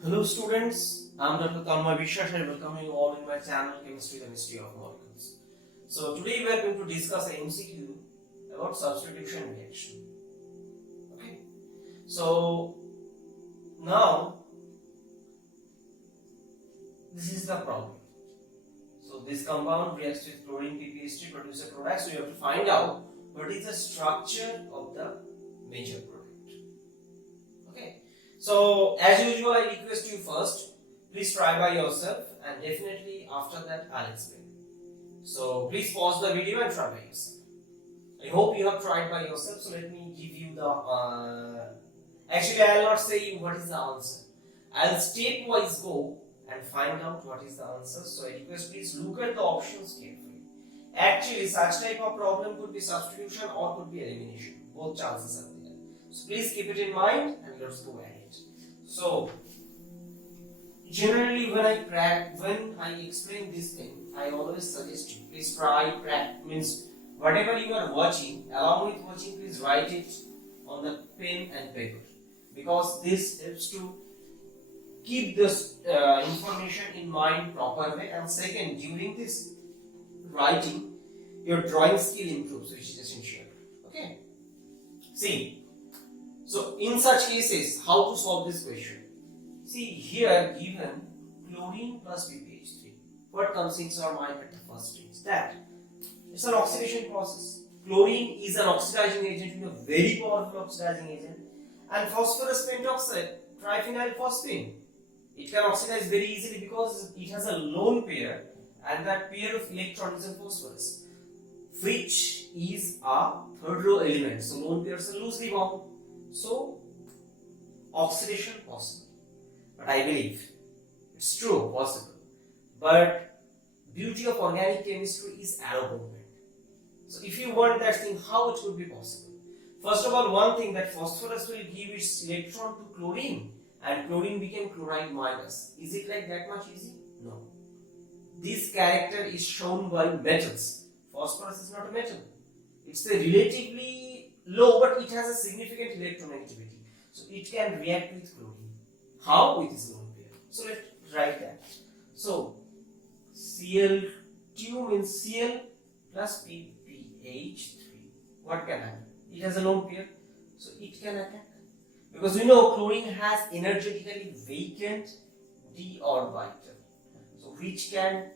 Hello students, I'm Dr. Tanmay Vishwash and welcome you all in my channel Chemistry, the Mystery of Molecules. So today we are going to discuss an MCQ about substitution reaction. Okay. So now this is the problem. So this compound reacts with chlorine PPH3 produce a product. So you have to find out what is the structure of the major product. Okay. So as usual, I request you first, please try by yourself and definitely after that I'll explain. So please pause the video and try by yourself. I hope you have tried by yourself. So let me give you the, actually I'll not say you what is the answer. I'll stepwise go and find out what is the answer. So I request please look at the options carefully. Actually such type of problem could be substitution or could be elimination. Both chances are there. So please keep it in mind and let's go ahead. So generally when I explain this thing, I always suggest you please try means whatever you are watching, along with watching, please write it on the pen and paper, because this helps to keep this information in mind proper way, and second, during this writing your drawing skill improves, which is essential. Okay, see, so in such cases how to solve this question? See here given chlorine plus PPH3, what comes into our mind at the first stage? That it's an oxidation process. Chlorine is an oxidizing agent, a very powerful oxidizing agent, and phosphorus pentoxide, triphenyl phosphine, it can oxidize very easily because it has a lone pair, and that pair of electrons is in phosphorus, which is a third row element. So lone pairs are loosely bound. So oxidation possible. But I believe it's true, possible. But beauty of organic chemistry is arrow movement. So if you want that thing, how it would be possible? First of all, one thing, that phosphorus will give its electron to chlorine and chlorine became chloride minus. Is it like that much easy? No. This character is shown by metals. Phosphorus is not a metal. It's a relatively low, but it has a significant electronegativity. So it can react with chlorine. How? With its lone pair. So let's write that. So Cl2 means Cl plus PPH3. What can happen? It has a lone pair, so it can attack. Because we know chlorine has energetically vacant d orbital, so which can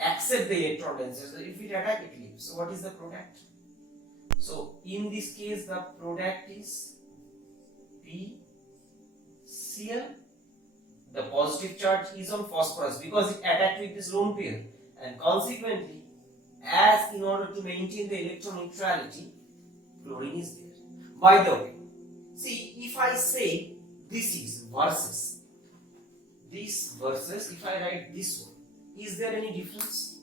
accept the electron density. So if it attack, it leaves. So what is the product? So in this case, the product is PCl. The positive charge is on phosphorus because it attacked with this lone pair, and consequently, as in order to maintain the electron neutrality, chlorine is there. By the way, see, if I say this is versus this versus, if I write this one, is there any difference?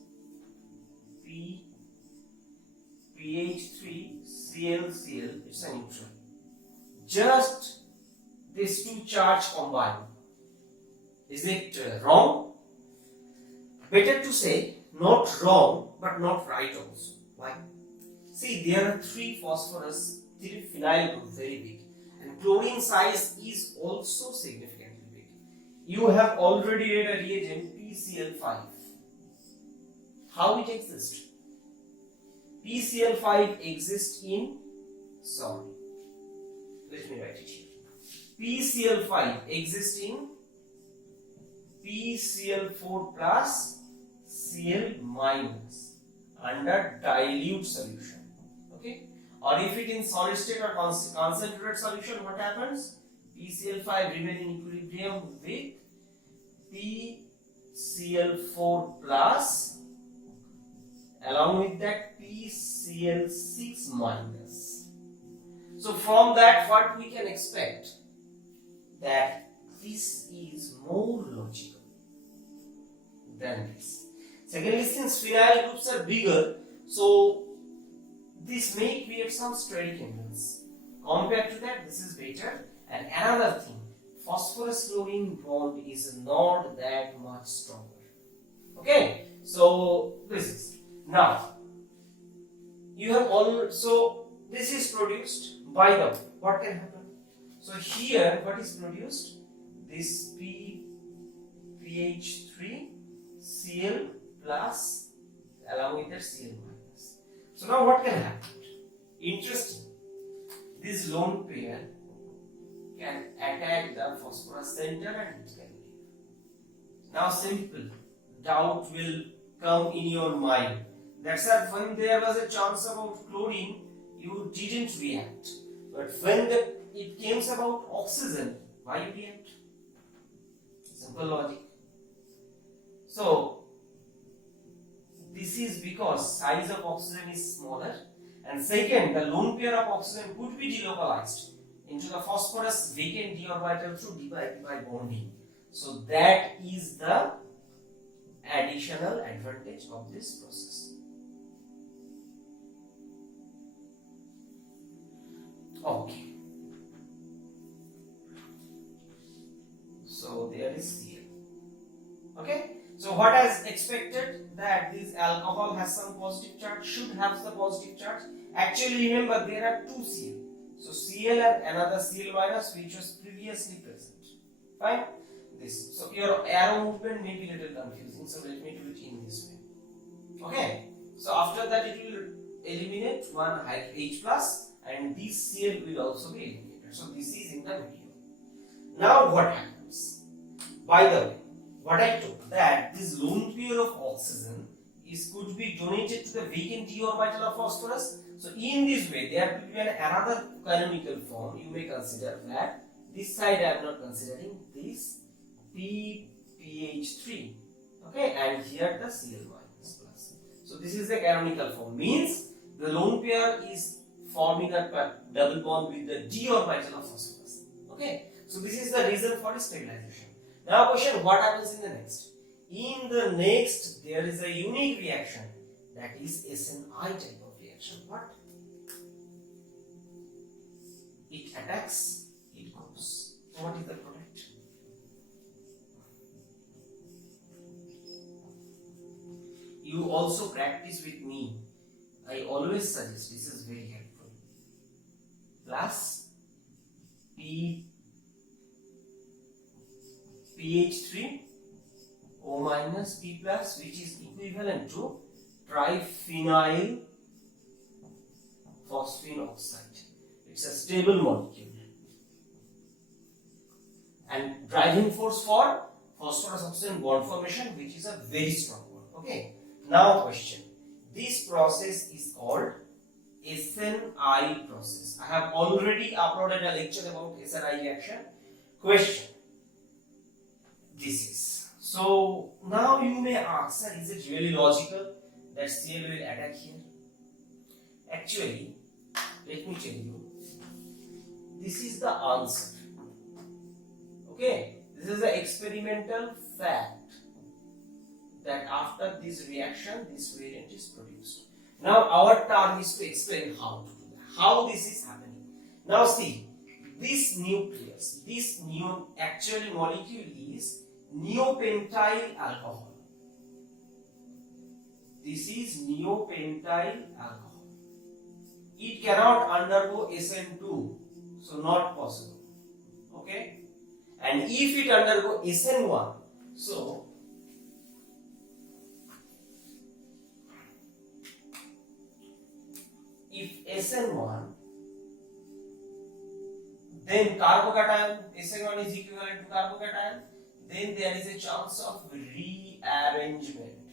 PH3 Cl, it's a neutral. Just these two charge combined. Is it wrong? Better to say not wrong but not right also. Why? See, there are three phenyl group, very big, and chlorine size is also significantly big. You have already read a reagent PCl5. How it exists? PCl5 exists in, let me write it here. PCl5 exists in PCl4 plus Cl minus under dilute solution. Okay? Or if it in solid state or concentrated solution, what happens? PCl5 remain in equilibrium with PCl4 plus, along with that PCl6 minus. So from that, what we can expect? That this is more logical than this. Secondly, since phenyl groups are bigger, so this may create some steric hindrance. Compared to that, this is better. And another thing, phosphorus chlorine bond is not that much stronger. Okay, so this is now you have all. So this is produced by the, what can happen? So here, what is produced? This PP phosphorus center and it can leave. Now simple doubt will come in your mind. That's why when there was a chance about chlorine, you didn't react. But when it came about oxygen, why you react? Simple logic. So this is because size of oxygen is smaller, and second, the lone pair of oxygen could be delocalized into the phosphorus vacant d orbital through d by bonding. So that is the additional advantage of this process. Okay. So there is Cl. Okay. So what as expected that this alcohol has some positive charge, should have the positive charge. Actually remember there are two Cl. So Cl and another Cl minus which was previously present. Fine. This. So your arrow movement may be a little confusing. So let me do it in this way. Okay. So after that it will eliminate one H plus and this Cl will also be eliminated. So this is in the video. Now what happens? By the way, what I told that this lone pair of oxygen could be donated to the vacant d orbital of phosphorus. So in this way there will be another canonical form. You may consider that this side I am not considering, this PPH3. Okay, and here the Cl minus plus. So this is the canonical form. Means the lone pair is forming a double bond with the d orbital of phosphorus. Okay, so this is the reason for stabilization. Now question, what happens in the next? In the next there is a unique reaction, that is SNI type of reaction. What? It attacks, it goes. So what is the product? You also practice with me. I always suggest, this is very helpful. Plus PH3 O minus P plus, which is equivalent to triphenyl phosphine oxide. It's a stable molecule. And driving force for phosphorus oxygen bond formation, which is a very strong one. Okay. Now question. This process is called SNI process. I have already uploaded a lecture about SNI reaction. Question. This is. So now you may ask, sir, is it really logical that Cl will attack here? Actually, let me tell you, this is the answer. Okay, this is the experimental fact that after this reaction, this variant is produced. Now our turn is to explain how to do that, how this is happening. Now see, this nucleus, this new actually molecule is neopentyl alcohol. This is neopentyl alcohol. It cannot undergo SN2, so not possible. Okay, and if it undergo SN1, so if SN1, then carbocation, SN1 is equivalent to carbocation, then there is a chance of rearrangement.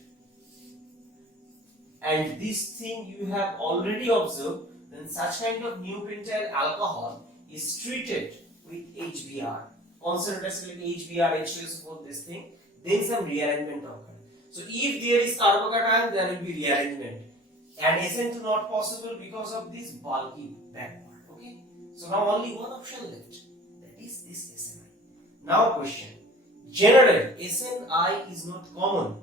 And this thing you have already observed, then such kind of neopentyl alcohol is treated with HBr, concentration like HBr, H2SO4, this thing, then some rearrangement occurs. So if there is carbocation, there will be rearrangement. And SN2 not possible because of this bulky backward. Okay. So now only one option left, that is this SNI. Now question. Generally, SNI is not common.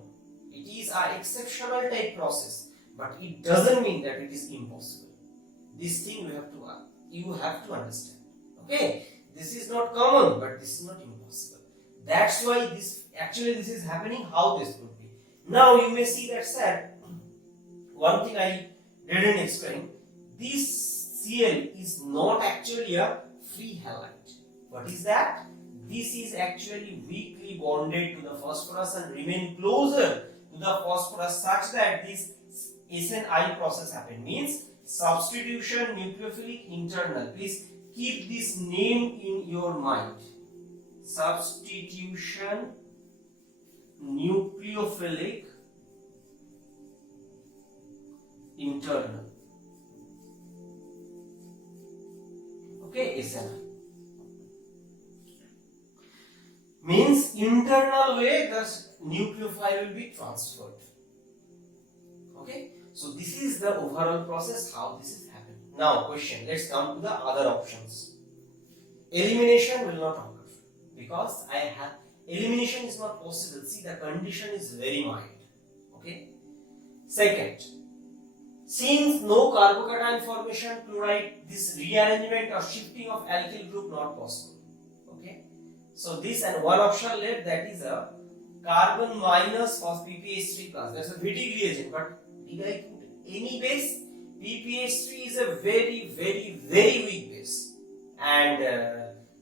It is an exceptional type process, but it doesn't mean that it is impossible. This thing you have to understand. Okay, this is not common, but this is not impossible. That's why this is happening. How this could be? Now you may see that, sir, one thing I didn't explain. This Cl is not actually a free halide. What is that? This is actually weakly bonded to the phosphorus and remain closer to the phosphorus such that this SNI process happen. Means substitution nucleophilic internal. Please keep this name in your mind. substitution nucleophilic internal. Okay, SNI means internal way the nucleophile will be transferred. Okay, so this is the overall process how this is happening. Now question, let's come to the other options. Elimination will not occur because elimination is not possible. See, the condition is very mild. Okay. Second, since no carbocation formation, chloride, this rearrangement or shifting of alkyl group not possible. Okay. So this and one option left, that is a carbon minus phos PPH3 plus. That's a Wittig reagent, but did I put any base? PPH3 is a very weak base, and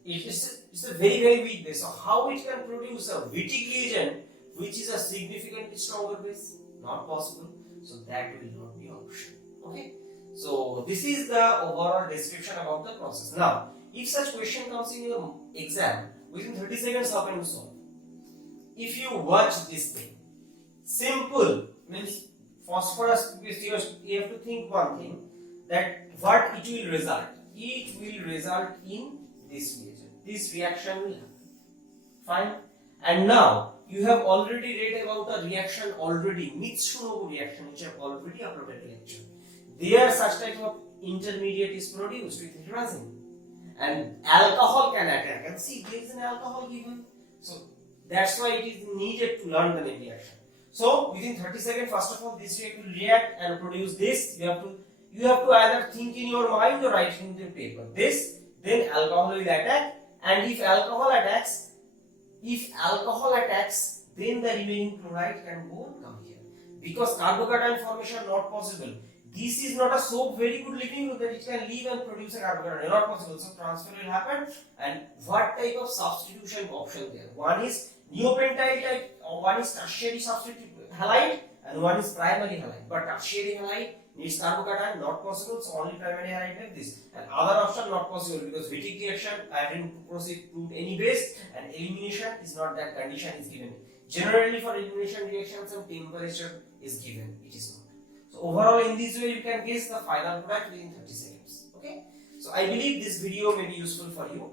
it's a very weak base. So how it can produce a Wittig reagent which is a significantly stronger base? Not possible. So that will not be option. Okay. So this is the overall description about the process. Now, if such question comes in your exam, within 30 seconds how can you solve? If you watch this thing, simple means phosphorus, you have to think one thing, that what it will result. It will result in this reaction. This reaction will happen. Fine. And now you have already read about the reaction already, Mitsunobu reaction, which I have already uploaded lecture. There such type of intermediate is produced with hydrazine, and alcohol can attack. And see, there is an alcohol given. So that's why it is needed to learn the name reaction. So within 30 seconds, first of all, this react will react and produce this. You have to either think in your mind or write in the paper. This, then alcohol will attack, and if alcohol attacks, then the remaining chloride can go and come here. Because carbocation formation not possible. This is not a so very good living group that it can leave and produce a carbocation. Not possible. So transfer will happen. And what type of substitution option there? One is neopentyl type, or one is tertiary substitute halide, and one is primary halide. But tertiary halide needs carbocation, not possible. So only primary halide like this. And other option not possible because Wittig reaction, I didn't proceed to any base, and elimination is not that condition is given. Generally for elimination reactions, some temperature is given. It is not. So overall, in this way, you can guess the final product within 30 seconds. Okay. So I believe this video may be useful for you.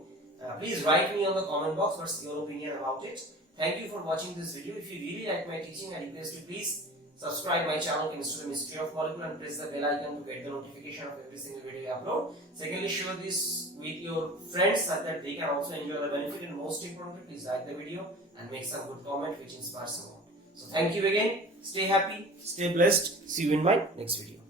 Please write me on the comment box what's your opinion about it. Thank you for watching this video. If you really like my teaching, I request you please subscribe my channel Chemistry Mystery of Molecule and press the bell icon to get the notification of every single video I upload. Secondly, share this with your friends so that they can also enjoy the benefit, and most importantly, please like the video and make some good comment which inspires someone. So thank you again. Stay happy, stay blessed. See you in my next video.